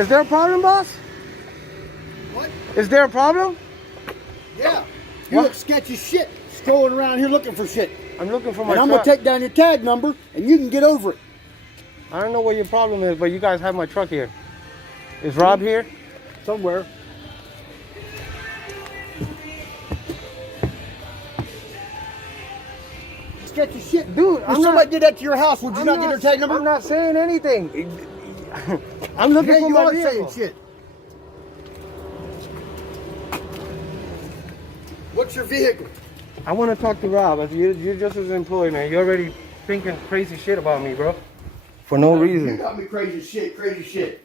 Is there a problem, boss? What? Is there a problem? Yeah. You look sketchy shit strolling around here looking for shit. I'm looking for my And I'm truck. going to take down your tag number and you can get over it. I don't know what your problem is, but you guys have my truck here. Is Rob here? Somewhere. Sketchy shit. Dude, if somebody did that to your house, would you not get their tag number? I'm not saying anything. I'm looking Yeah, for you my are vehicle. saying shit. What's your vehicle? I want to talk to Rob. You're just as an employee, man. You're already thinking crazy shit about me, bro. For no reason. You got me crazy shit, crazy shit.